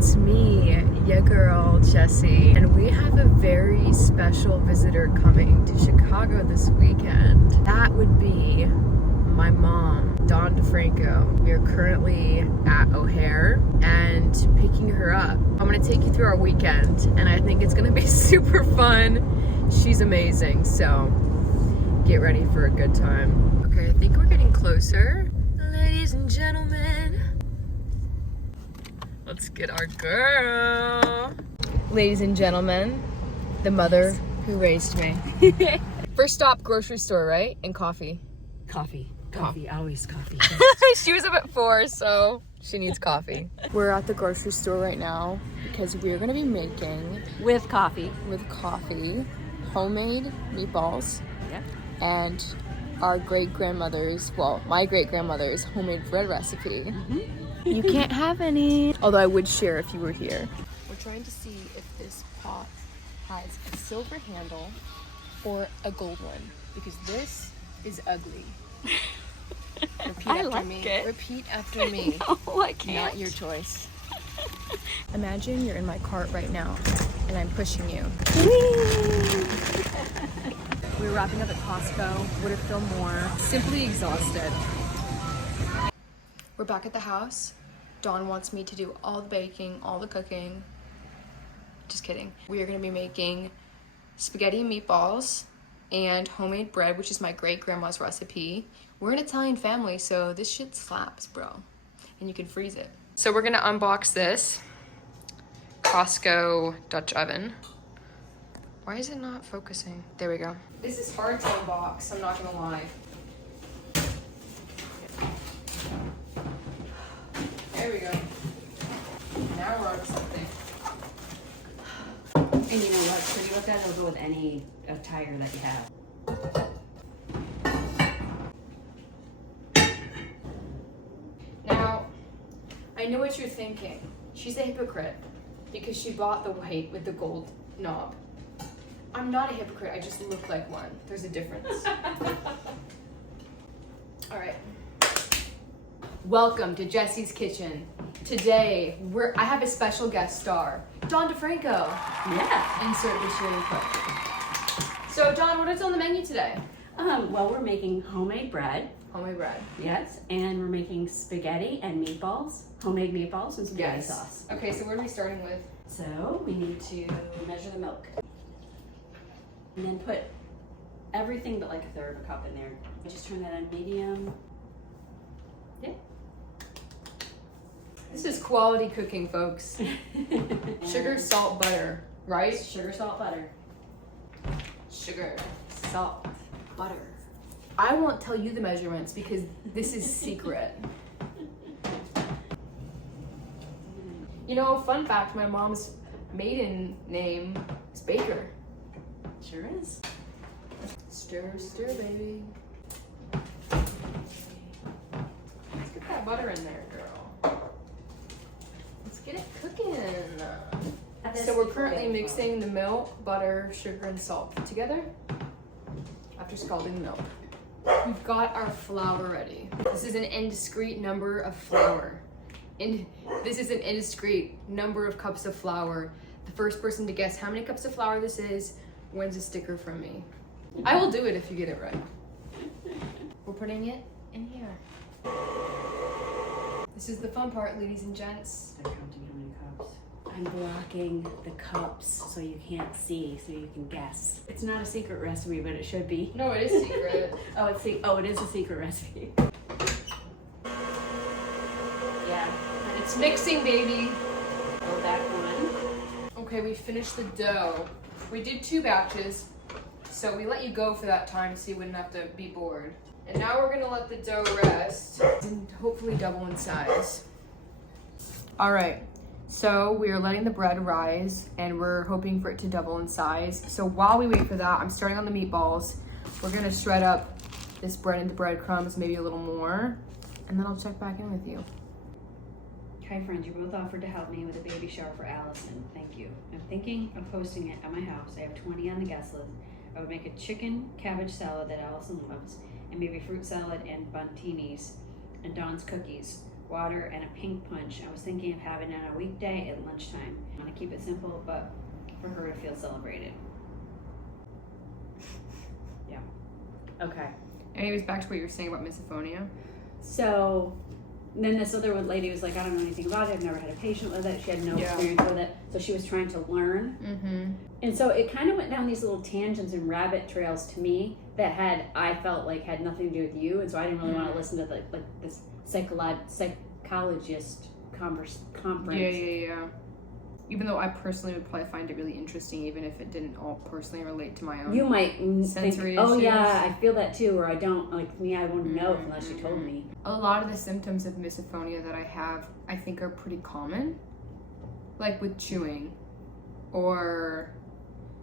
It's me, your girl, Jessie, and we have a very special visitor coming to Chicago this weekend. That would be my mom, DeFranco. We are currently at O'Hare and picking her up. I'm gonna take you through our weekend, and I think it's gonna be super fun. She's amazing, so get ready for a good time. Okay, I think we're getting closer. Ladies and gentlemen, let's get our girl. Ladies and gentlemen, the mother who raised me. First stop, grocery store, right? And coffee. Coffee, always coffee. She was up at 4, so she needs coffee. We're at the grocery store right now because we're gonna be making, With coffee. homemade meatballs. Yep. And our great-grandmother's, well, my great-grandmother's homemade bread recipe. Mm-hmm. You can't have any, although I would share if you were here. We're trying to see if this pot has a silver handle or a gold one, because this is ugly. Repeat I after like me. it. Repeat after me. No, I can't. Not your choice. Imagine you're in my cart right now, and I'm pushing you. We were wrapping up at Costco. Would have filmed more. Simply exhausted. We're back at the house. Dawn wants me to do all the baking, all the cooking. Just kidding. We are gonna be making spaghetti and meatballs and homemade bread, which is my great-grandma's recipe. We're an Italian family, so this shit slaps, bro. And you can freeze it. So we're gonna unbox this Costco Dutch oven. Why is it not focusing? There we go. This is hard to unbox, I'm not gonna lie. There we go. Now we're on something. And you know what's pretty about that? It'll go with any attire that you have. Now, I know what you're thinking. She's a hypocrite because she bought the white with the gold knob. I'm not a hypocrite, I just look like one. There's a difference. All right. Welcome to Jessie's Kitchen. Today, I have a special guest star, DeFranco. Yeah. Insert this year question. So, Dawn, what is on the menu today? Well, we're making homemade bread. Homemade bread. Yes. And we're making spaghetti and meatballs. Homemade meatballs and spaghetti sauce. Okay, so what are we starting with? So we need to measure the milk. And then put everything but like a third of a cup in there. Just turn that on medium. Yeah. This is quality cooking, folks. Sugar, salt, butter, right? Sugar, salt, butter. Sugar, salt, butter. I won't tell you the measurements because this is secret. You know, fun fact, my mom's maiden name is Baker. Sure is. Stir, stir, baby. Let's get that butter in there, girl. Let's get it cooking. So we're currently mixing the milk, butter, sugar, and salt together after scalding the milk. We've got our flour ready. This is an indiscrete number of flour. This is an indiscreet number of cups of flour. The first person to guess how many cups of flour this is wins a sticker from me. I will do it if you get it right. We're putting it in here. This is the fun part, ladies and gents. I'm counting how many cups. I'm blocking the cups so you can't see, so you can guess. It's not a secret recipe, but it should be. No, it is secret. It is a secret recipe. Yeah. It's mixing, baby. Go back one. Okay, we finished the dough. We did 2 batches, so we let you go for that time so you wouldn't have to be bored. And now we're gonna let the dough rest and hopefully double in size. All right, so we are letting the bread rise and we're hoping for it to double in size. So while we wait for that, I'm starting on the meatballs. We're gonna shred up this bread into breadcrumbs, maybe a little more, and then I'll check back in with you. Hi friends, you both offered to help me with a baby shower for Allison. Thank you. I'm thinking of hosting it at my house. I have 20 on the guest list. I would make a chicken cabbage salad that Allison loves, and maybe fruit salad and buntinis and Dawn's cookies. water, and a pink punch. I was thinking of having it on a weekday at lunchtime. I want to keep it simple, but for her to feel celebrated. Yeah. Okay. Anyways, back to what you were saying about misophonia. So then this other lady was like, I don't know anything about it. I've never had a patient with it. She had no experience with it. So she was trying to learn. Mm-hmm. And so it kind of went down these little tangents and rabbit trails to me that I felt like had nothing to do with you. And so I didn't really want to listen to this psychologist conference. Yeah. Even though I personally would probably find it really interesting, even if it didn't all personally relate to my own. You might sensory think, oh issues. yeah, I feel that too, or I don't. Like me, I wouldn't know unless you told me. A lot of the symptoms of misophonia that I have, I think, are pretty common, like with chewing or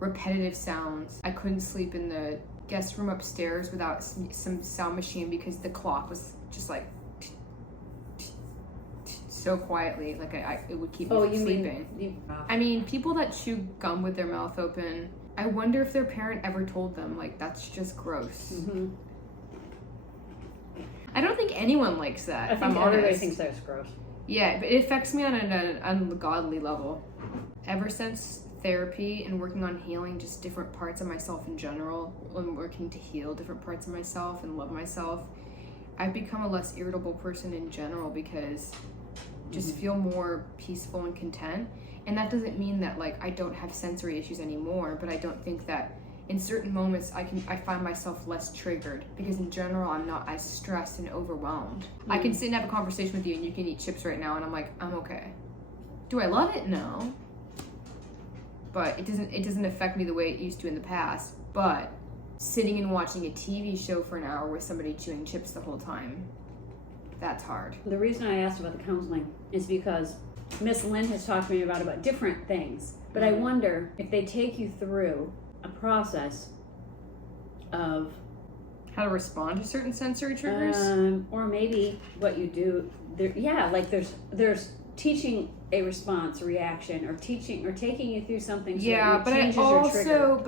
repetitive sounds. I couldn't sleep in the guest room upstairs without some sound machine because the clock was just like so quietly, like it would keep me from sleeping. I mean, people that chew gum with their mouth open, I wonder if their parent ever told them, like, that's just gross. Mm-hmm. I don't think anyone likes that. I think everybody thinks that's gross. Yeah, but it affects me on an ungodly level. Ever since therapy and working on healing just different parts of myself in general, and working to heal different parts of myself and love myself, I've become a less irritable person in general because just feel more peaceful and content. And that doesn't mean that like I don't have sensory issues anymore, but I don't think that in certain moments I find myself less triggered because in general I'm not as stressed and overwhelmed. I can sit and have a conversation with you and you can eat chips right now and I'm like, I'm okay. Do I love it? No. But it doesn't affect me the way it used to in the past. But sitting and watching a TV show for an hour with somebody chewing chips the whole time, that's hard. The reason I asked about the counseling is because Miss Lynn has talked to me about different things, but I wonder if they take you through a process of how to respond to certain sensory triggers, or maybe what you do. There's teaching a response, a reaction, or taking you through something. So yeah, but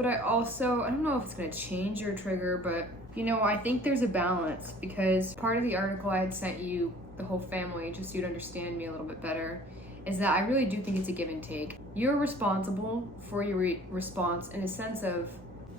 I also I don't know if it's gonna change your trigger, but you know, I think there's a balance because part of the article I had sent you, the whole family, just so you'd understand me a little bit better, is that I really do think it's a give and take. You're responsible for your response in a sense of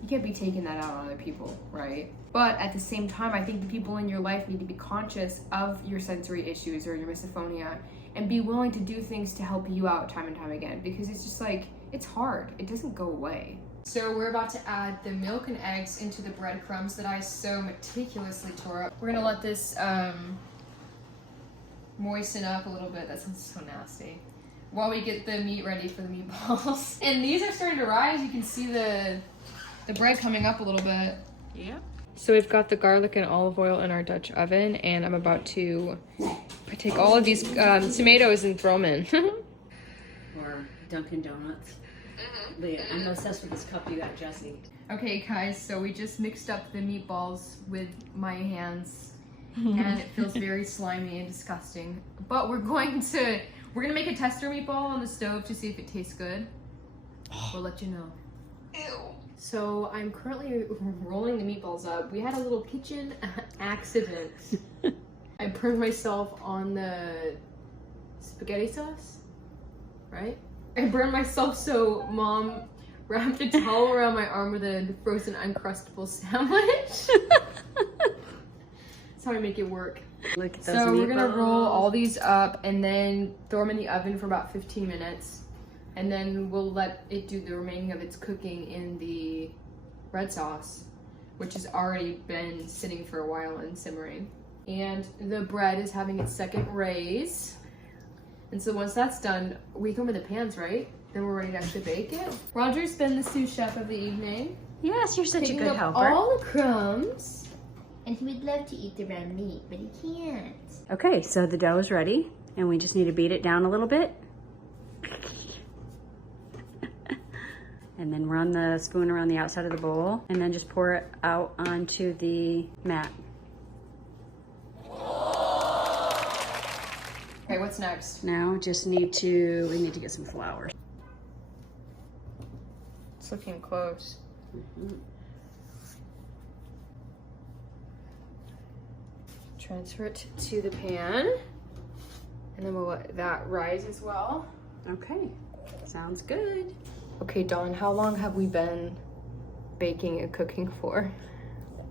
you can't be taking that out on other people, right? But at the same time, I think the people in your life need to be conscious of your sensory issues or your misophonia and be willing to do things to help you out time and time again because it's just like, it's hard. It doesn't go away. So we're about to add the milk and eggs into the breadcrumbs that I so meticulously tore up. We're gonna let this moisten up a little bit. That sounds so nasty. While we get the meat ready for the meatballs. And these are starting to rise. You can see the bread coming up a little bit. Yeah. So we've got the garlic and olive oil in our Dutch oven, and I'm about to take all of these tomatoes and throw them in. Or Dunkin' Donuts. Leah, I'm obsessed with this cup you got, Jessie. Okay, guys, so we just mixed up the meatballs with my hands, and it feels very slimy and disgusting. But we're gonna make a tester meatball on the stove to see if it tastes good. We'll let you know. Ew. So I'm currently rolling the meatballs up. We had a little kitchen accident. I burned myself on the spaghetti sauce, right? I burned myself, so Mom wrapped a towel around my arm with a frozen Uncrustable sandwich. That's how I make it work. Look at those So we're meatballs. gonna roll all these up and then throw them in the oven for about 15 minutes. And then we'll let it do the remaining of its cooking in the red sauce, which has already been sitting for a while and simmering. And the bread is having its second raise. And so once that's done, we throw them in the pans, right? Then we're ready to actually bake it. Roger's been the sous chef of the evening. Yes, you're such a good helper. All the crumbs. And he would love to eat the red meat, but he can't. Okay, so the dough is ready, and we just need to beat it down a little bit. And then run the spoon around the outside of the bowl, and then just pour it out onto the mat. Okay, what's next? Now we need to get some flour. It's looking close. Mm-hmm. Transfer it to the pan. And then we'll let that rise as well. Okay, sounds good. Okay, Dawn, how long have we been baking and cooking for?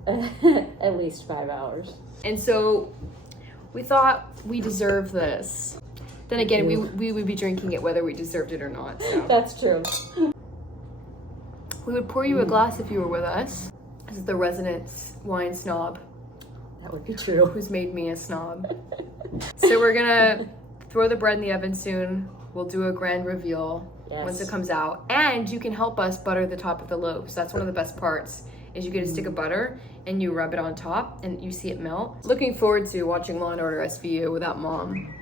At least 5 hours. And so we thought we deserve this. Then again, we would be drinking it whether we deserved it or not. So. That's true. We would pour you a glass if you were with us. This is the resident wine snob. That would be true. Who's made me a snob. So we're gonna throw the bread in the oven soon. We'll do a grand reveal once it comes out. And you can help us butter the top of the loaves. That's one of the best parts, is you get a stick of butter and you rub it on top and you see it melt. Looking forward to watching Law & Order SVU without Mom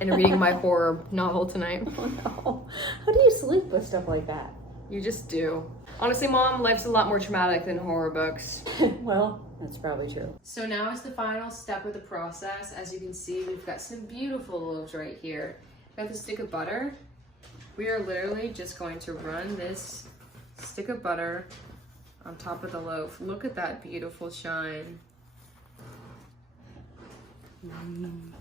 and reading my horror novel tonight. Oh no. How do you sleep with stuff like that? You just do. Honestly, Mom, life's a lot more traumatic than horror books. Well, that's probably true. So now is the final step of the process. As you can see, we've got some beautiful loaves right here. Got the stick of butter. We are literally just going to run this stick of butter on top of the loaf. Look at that beautiful shine. I'm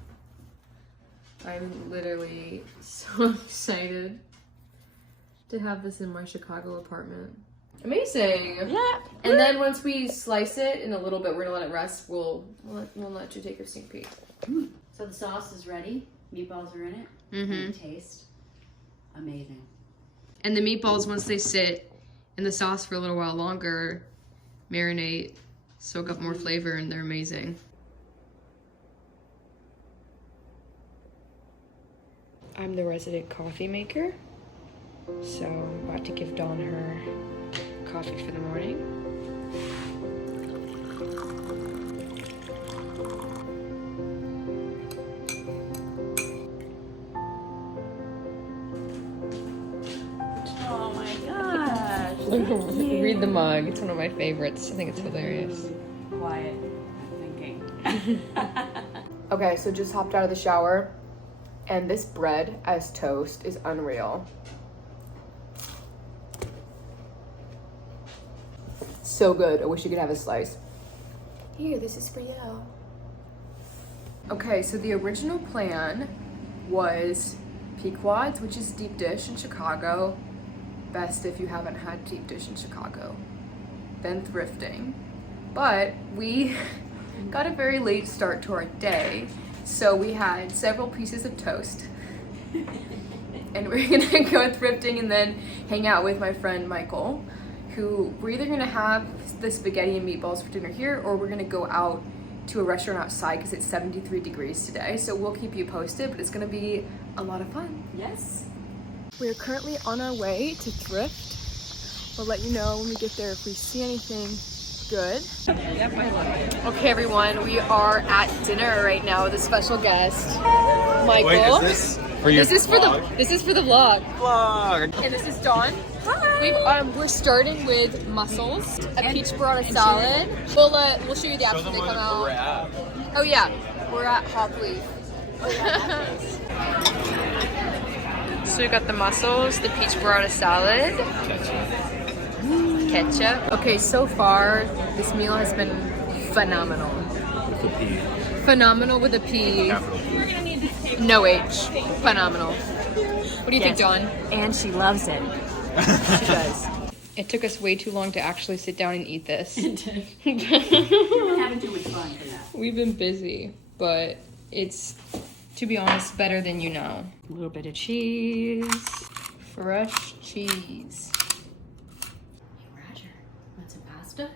literally so excited to have this in my Chicago apartment. Amazing. Yeah. And then once we slice it in a little bit, we're gonna let it rest. We'll let you take your sneak peek. So the sauce is ready. Meatballs are in it. Mm-hmm. And it tastes amazing. And the meatballs, once they sit in the sauce for a little while longer, marinate, soak up more flavor, and they're amazing. I'm the resident coffee maker, so I'm about to give Dawn her coffee for the morning. Oh my gosh. Read the mug. It's one of my favorites. I think it's hilarious. Quiet thinking. Okay, so just hopped out of the shower, and this bread as toast is unreal. So good. I wish you could have a slice. Here, this is for you. Okay, so the original plan was Pequod's, which is deep dish in Chicago. Best if you haven't had deep dish in Chicago. Then thrifting. But we got a very late start to our day, so we had several pieces of toast. And we're gonna go thrifting and then hang out with my friend Michael, who we're either gonna have the spaghetti and meatballs for dinner here, or we're gonna go out to a restaurant outside because it's 73 degrees today. So we'll keep you posted, but it's gonna be a lot of fun. Yes. We're currently on our way to thrift. We'll let you know when we get there if we see anything good. Okay, everyone, we are at dinner right now with a special guest, Michael. Wait, is this for your This is for the vlog. vlog? And this is Dawn. Hi. We're starting with mussels, a peach burrata salad. We'll show you the apps when they come out. We're at. Oh yeah, we're at Hopleaf. So we got the mussels, the peach burrata salad, ketchup. Okay, so far this meal has been phenomenal. With the P. Phenomenal with a P. Capital P. No H. Phenomenal. What do you think, Dawn? And she loves it. She does. It took us way too long to actually sit down and eat this. We're having too much fun for that. We've been busy, but it's, to be honest, better than you know. A little bit of cheese. Fresh cheese. Hey, Roger, want some pasta?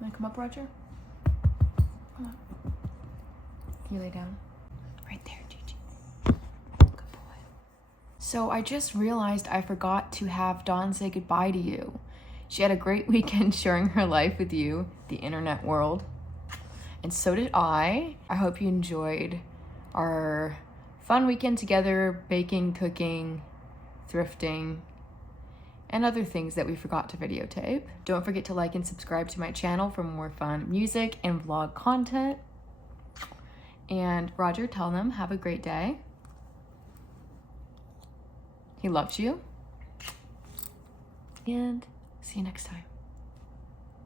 Wanna come up, Roger? Come on. Can you lay down? Right there, Gigi. Good boy. So I just realized I forgot to have Dawn say goodbye to you. She had a great weekend sharing her life with you, the internet world. And so did I. I hope you enjoyed our fun weekend together, baking, cooking, thrifting, and other things that we forgot to videotape. Don't forget to like and subscribe to my channel for more fun music and vlog content. And Roger, tell them, have a great day. He loves you. And See you next time.